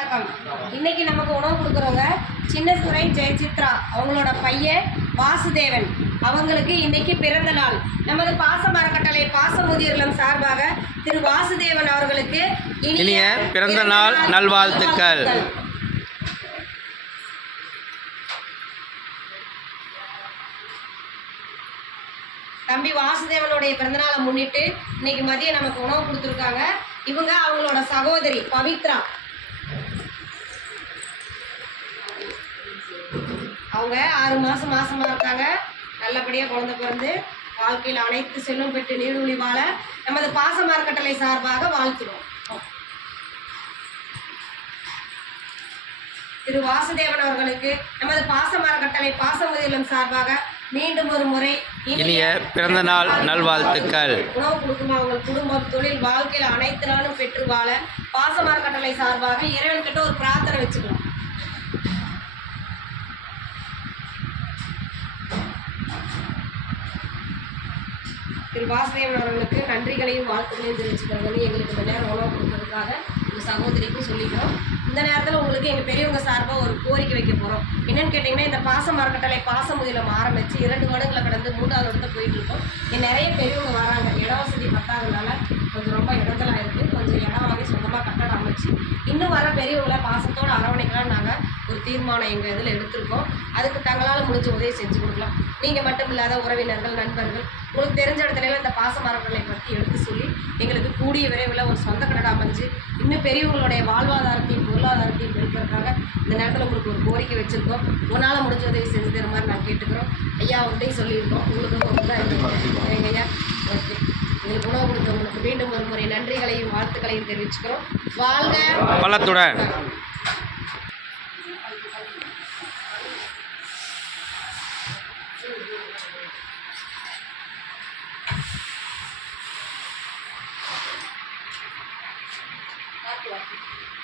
வணக்கம். இன்னைக்கு நமக்கு உணவு கொடுக்குறவங்க சின்னதுரை ஜெயசித்ரா, அவங்களோட பையன் வாசுதேவன். அவங்களுக்கு இன்னைக்கு பிறந்த நாள். நமது பாச அறக்கட்டளை பாசமுதியர்களும் சார்பாக திரு வாசுதேவன் அவர்களுக்கு இனிய பிறந்த நாள் நல்வாழ்த்துக்கள். தம்பி வாசுதேவனுடைய பிறந்தநாளை முன்னிட்டு இன்னைக்கு மதியம் நமக்கு உணவு கொடுத்துருக்காங்க. இவங்க அவங்களோட சகோதரி பவித்ரா. அவங்க 6 மாதம் மாசமா இருக்காங்க. நல்லபடியாக குழந்தை பிறந்து வாழ்க்கையில் அனைத்து செல்லும் பெற்று நீடூழி வாழ நமது பாச அறக்கட்டளை சார்பாக வாழ்த்துறோம். திரு வாசுதேவன் அவர்களுக்கு நமது பாச அறக்கட்டளை பாசமுதியர்களும் சார்பாக மீண்டும் ஒரு முறை இனிய பிறந்த நாள் நல்வாழ்த்துக்கள். உணவு கொடுக்கும் அவங்க குடும்பம் தொழில் வாழ்க்கையில் அனைத்து நாளும் பெற்று வாழ பாச அறக்கட்டளை சார்பாக இறைவன்கிட்ட ஒரு பிரார்த்தனை வச்சுக்கலாம். திரு வாசுதேவன் அவர்களுக்கு நன்றிகளையும் வாழ்த்துக்களையும் தெரிவிச்சுக்கிறோம். எங்களுக்கு இந்த நேரம் உணவு கொடுத்ததுக்காக உங்கள் சகோதரிக்கும் சொல்லிக்கிறோம். இந்த நேரத்தில் உங்களுக்கு எங்கள் பெரியவங்க சார்பாக ஒரு கோரிக்கை வைக்க போகிறோம். என்னென்னு கேட்டிங்கன்னா, இந்த பாச அறக்கட்டளை பாசமுதியலம் ஆரம்பித்து 2 வருடங்களை கடந்து 3வது இடத்துல போயிட்டுருக்கோம். நிறைய பெரியவங்க வராங்க. இட வசதி பத்தாததுனால கொஞ்சம் ரொம்ப இடத்துல இருக்குது. கொஞ்சம் இடம் வாங்கி சொந்தமாக கட்டடம் அமைச்சு இன்னும் வர பெரியவங்களை பாசத்தோடு அரவணைக்கலாம் நாங்கள் ஒரு தீர்மானம் எங்கள் இதில் எடுத்திருக்கோம். அதுக்கு தங்களால் முடிஞ்ச உதவி செஞ்சு கொடுக்கலாம். நீங்கள் மட்டும் இல்லாத உறவினர்கள், நண்பர்கள், உங்களுக்கு தெரிஞ்ச இடத்துல இந்த பாச அறக்கட்டளை பற்றி எடுத்து சொல்லி எங்களுக்கு கூடிய விரைவில் ஒரு சொந்த கட்டடம் அமைஞ்சு இன்னும் பெரியவங்களுடைய வாழ்வாதாரத்தையும் பொருளாதாரத்தையும் பெருக்கிறதுக்காக இந்த நேரத்தில் உங்களுக்கு ஒரு கோரிக்கை வச்சுருக்கோம். உன்னால் முடிஞ்ச உதவி செஞ்சு தர மாதிரி நான் கேட்டுக்கிறோம். ஐயா அவங்கள்ட்டையும் சொல்லியிருக்கோம். உங்களுக்கு ரொம்ப ஐயா ஓகே. எங்களுக்கு உணவு கொடுத்தவங்களுக்கு மீண்டும் ஒரு முறை நன்றிகளையும் வாழ்த்துக்களையும் தெரிவிச்சுக்கிறோம். வாழ்க வளத்துடன். Thank you.